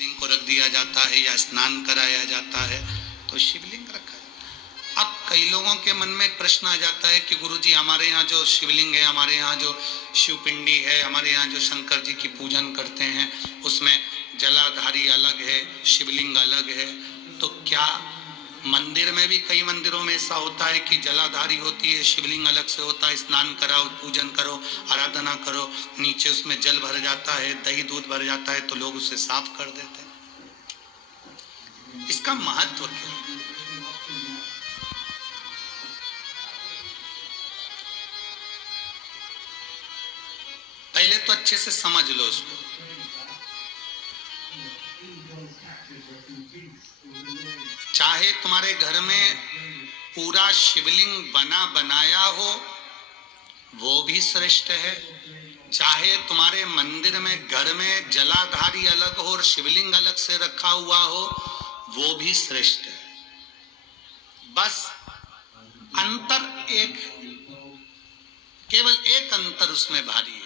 शिवलिंग को रख दिया जाता है या स्नान कराया जाता है तो शिवलिंग रखा जाता है। अब कई लोगों के मन में एक प्रश्न आ जाता है कि गुरुजी हमारे यहाँ जो शिवलिंग है, हमारे यहाँ जो शिवपिंडी है, हमारे यहाँ जो शंकर जी की पूजन करते हैं उसमें जलाधारी अलग है, शिवलिंग अलग है, तो क्या मंदिर में भी कई मंदिरों में ऐसा होता है कि जलाधारी होती है, शिवलिंग अलग से होता है, स्नान कराओ, पूजन करो, आराधना करो, नीचे उसमें जल भर जाता है, दही दूध भर जाता है तो लोग उसे साफ कर देते हैं। इसका महत्व क्या है? पहले तो अच्छे से समझ लो उसको। चाहे तुम्हारे घर में पूरा शिवलिंग बना बनाया हो वो भी श्रेष्ठ है, चाहे तुम्हारे मंदिर में घर में जलाधारी अलग हो और शिवलिंग अलग से रखा हुआ हो वो भी श्रेष्ठ है। बस अंतर एक है, केवल एक अंतर उसमें भारी है।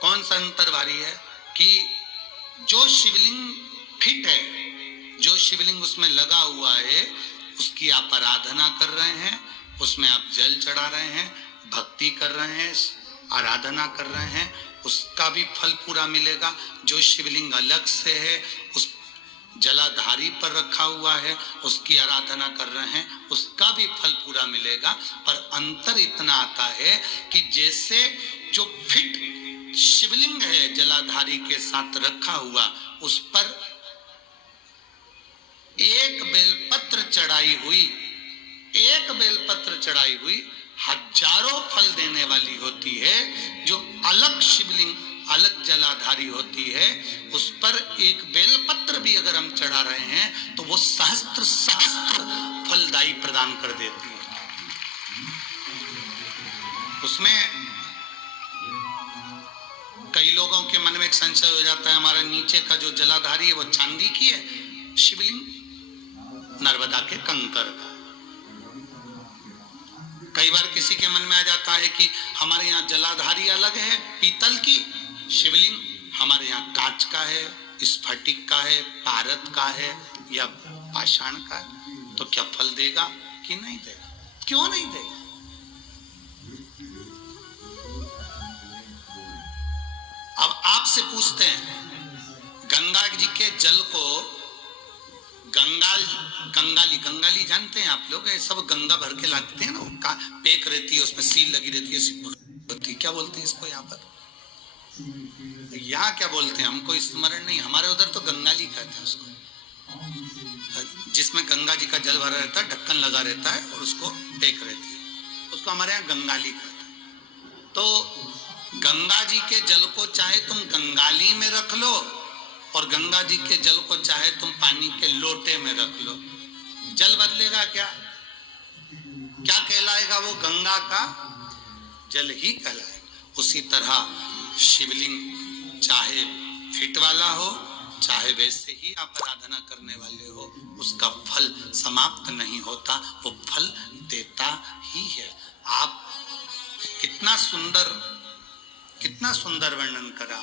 कौन सा अंतर भारी है? कि जो शिवलिंग फिट है, जो शिवलिंग उसमें लगा हुआ है, उसकी आप आराधना कर रहे हैं, उसमें आप जल चढ़ा रहे हैं, भक्ति कर रहे हैं, आराधना कर रहे हैं, उसका भी फल पूरा मिलेगा। जो शिवलिंग अलग से है, उस जलाधारी पर रखा हुआ है, उसकी आराधना कर रहे हैं, उसका भी फल पूरा मिलेगा। पर अंतर इतना आता है कि जैसे जो फिट शिवलिंग है जलाधारी के साथ रखा हुआ, उस पर एक बेलपत्र चढ़ाई हुई, एक बेलपत्र चढ़ाई हुई हजारों फल देने वाली होती है। जो अलग शिवलिंग अलग जलाधारी होती है उस पर एक बेलपत्र भी अगर हम चढ़ा रहे हैं तो वो सहस्त्र सहस्त्र फलदायी प्रदान कर देती है। उसमें कई लोगों के मन में एक संशय हो जाता है, हमारा नीचे का जो जलाधारी है वो चांदी की है, शिवलिंग नर्मदा के कंकर का। कई बार किसी के मन में आ जाता है कि हमारे यहाँ जलाधारी अलग है पीतल की, शिवलिंग हमारे यहाँ कांच का है, स्फटिक का है, पारद का है या पाषाण का है, तो क्या फल देगा कि नहीं देगा? क्यों नहीं देगा? अब आपसे पूछते हैं, गंगा जी के जल को गंगाली जानते हैं आप लोग? सब गंगा भर के लाते हैं ना, पेक रहती है, उसमें सील लगी रहती है, क्या बोलते हैं इसको यहाँ पर? यहाँ क्या बोलते हैं हमको स्मरण नहीं, हमारे उधर तो गंगाली कहते हैं उसको, जिसमें गंगा जी का जल भरा रहता है, ढक्कन लगा रहता है और उसको पेक रहती है, उसको हमारे यहाँ गंगाली कहते हैं। तो गंगा जी के जल को चाहे तुम गंगाली में रख लो और गंगा जी के जल को चाहे तुम पानी के लोटे में रख लो, जल बदलेगा क्या? क्या कहलाएगा वो? गंगा का जल ही कहलाएगा। उसी तरह शिवलिंग चाहे फिट वाला हो चाहे वैसे ही आप आराधना करने वाले हो, उसका फल समाप्त नहीं होता, वो फल देता ही है। आप कितना सुंदर वर्णन करा